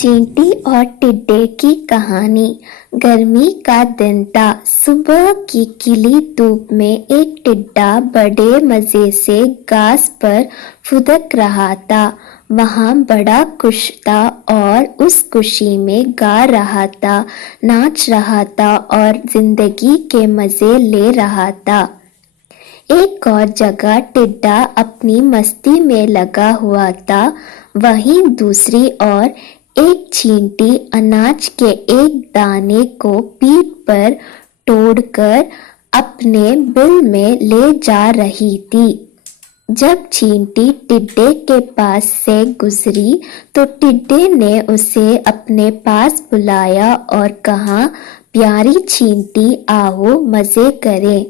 चींटी और टिड्डे की कहानी। गर्मी का दिन था। सुबह की खिली धूप में एक टिड्डा बड़े मजे से घास पर फुदक रहा था। वहाँ बड़ा खुश था और उस खुशी में गा रहा था, नाच रहा था और जिंदगी के मजे ले रहा था। एक और जगह टिड्डा अपनी मस्ती में लगा हुआ था। वहीं दूसरी ओर एक चींटी अनाज के एक दाने को पीठ पर तोड़कर अपने बिल में ले जा रही थी। जब चींटी टिड्डे के पास से गुजरी तो टिड्डे ने उसे अपने पास बुलाया और कहा, प्यारी चींटी, आओ मजे करें।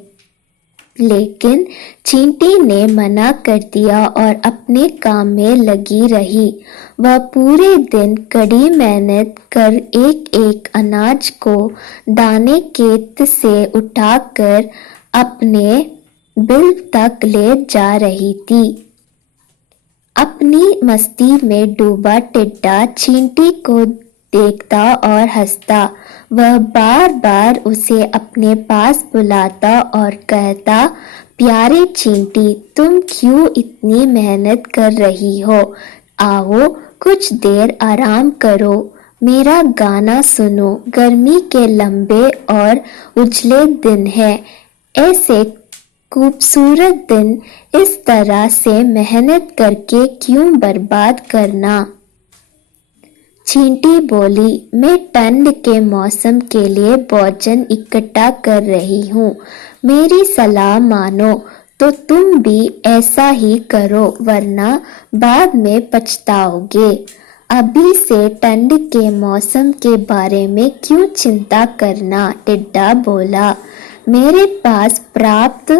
लेकिन चींटी ने मना कर दिया और अपने काम में लगी रही। वह पूरे दिन कड़ी मेहनत कर एक एक अनाज को दाने खेत से उठाकर अपने बिल तक ले जा रही थी। अपनी मस्ती में डूबा टिड्डा चींटी को देखता और हंसता। वह बार बार उसे अपने पास बुलाता और कहता, प्यारे चींटी, तुम क्यों इतनी मेहनत कर रही हो? आओ कुछ देर आराम करो, मेरा गाना सुनो। गर्मी के लंबे और उजले दिन हैं। ऐसे खूबसूरत दिन इस तरह से मेहनत करके क्यों बर्बाद करना? चींटी बोली, मैं ठंड के मौसम के लिए भोजन इकट्ठा कर रही हूँ। मेरी सलाह मानो तो तुम भी ऐसा ही करो, वरना बाद में पछताओगे। अभी से ठंड के मौसम के बारे में क्यों चिंता करना? टिड्डा बोला, मेरे पास पर्याप्त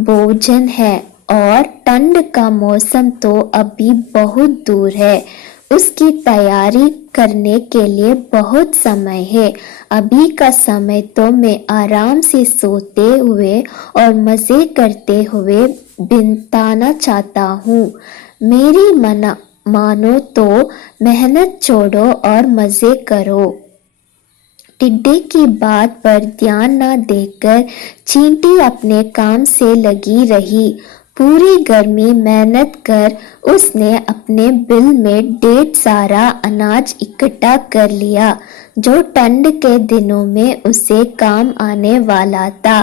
भोजन है और ठंड का मौसम तो अभी बहुत दूर है। उसकी तैयारी करने के लिए बहुत समय है। अभी का समय तो मैं आराम से सोते हुए और मजे करते हुए बिताना चाहता हूँ। मेरी मानो तो मेहनत छोड़ो और मजे करो। टिड्डे की बात पर ध्यान न देकर चींटी अपने काम से लगी रही। पूरी गर्मी मेहनत कर उसने अपने बिल में ढेर सारा अनाज इकट्ठा कर लिया, जो ठंड के दिनों में उसे काम आने वाला था।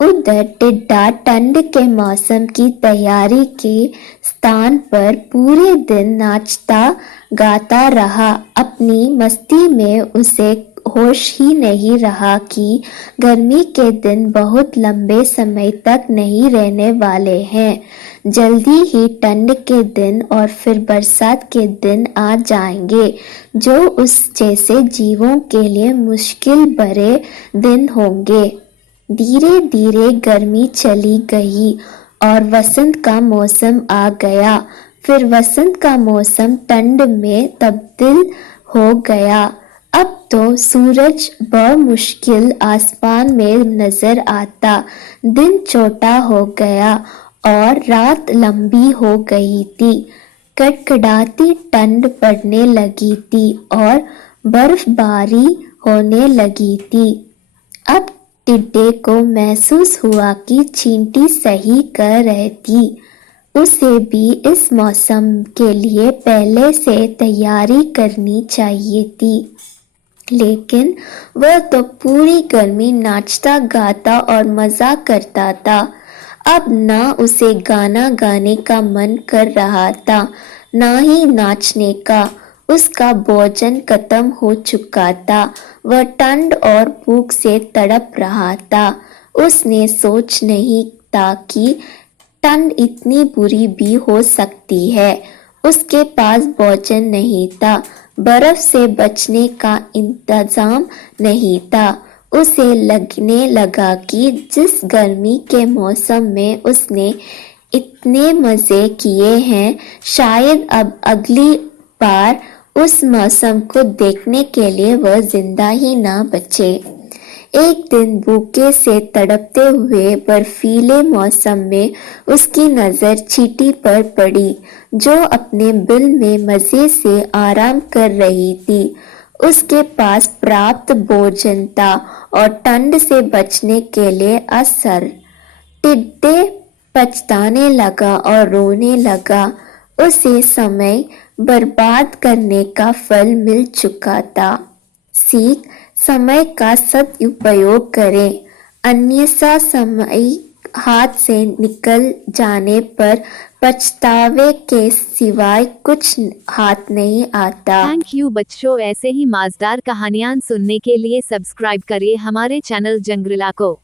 उधर टिड्डा ठंड के मौसम की तैयारी के स्थान पर पूरे दिन नाचता गाता रहा। अपनी मस्ती में उसे होश ही नहीं रहा कि गर्मी के दिन बहुत लंबे समय तक नहीं रहने वाले हैं। जल्दी ही ठंड के दिन और फिर बरसात के दिन आ जाएंगे, जो उस जैसे जीवों के लिए मुश्किल भरे दिन होंगे। धीरे धीरे गर्मी चली गई और वसंत का मौसम आ गया। फिर वसंत का मौसम ठंड में तब्दील हो गया। अब तो सूरज बमुश्किल आसमान में नजर आता। दिन छोटा हो गया और रात लंबी हो गई थी। कड़कड़ाती ठंड पड़ने लगी थी और बर्फबारी होने लगी थी। अब टिड्डे को महसूस हुआ कि चींटी सही कह रही थी। उसे भी इस मौसम के लिए पहले से तैयारी करनी चाहिए थी। लेकिन वह तो पूरी गर्मी नाचता गाता और मजा करता था। अब ना उसे गाना गाने का मन कर रहा था, ना ही नाचने का। उसका भोजन खत्म हो चुका था। वह ठंड और भूख से तड़प रहा था। उसने सोच नहीं था कि ठंड इतनी बुरी भी हो सकती है। उसके पास भोजन नहीं था, बर्फ से बचने का इंतजाम नहीं था। उसे लगने लगा कि जिस गर्मी के मौसम में उसने इतने मजे किए हैं, शायद अब अगली बार उस मौसम को देखने के लिए वह जिंदा ही ना बचे। एक दिन भूखे से तड़पते हुए बर्फीले मौसम में उसकी नजर चींटी पर पड़ी, जो अपने बिल में मजे से आराम कर रही थी। उसके पास प्राप्त भोजन था और ठंड से बचने के लिए असर। टिड्डे पछताने लगा और रोने लगा। उसे समय बर्बाद करने का फल मिल चुका था। सीख, समय का सदुपयोग करें, अन्यथा समय हाथ से निकल जाने पर पछतावे के सिवाय कुछ हाथ नहीं आता। थैंक यू बच्चों, ऐसे ही मजेदार कहानियां सुनने के लिए सब्सक्राइब करिए हमारे चैनल जंगरिला को।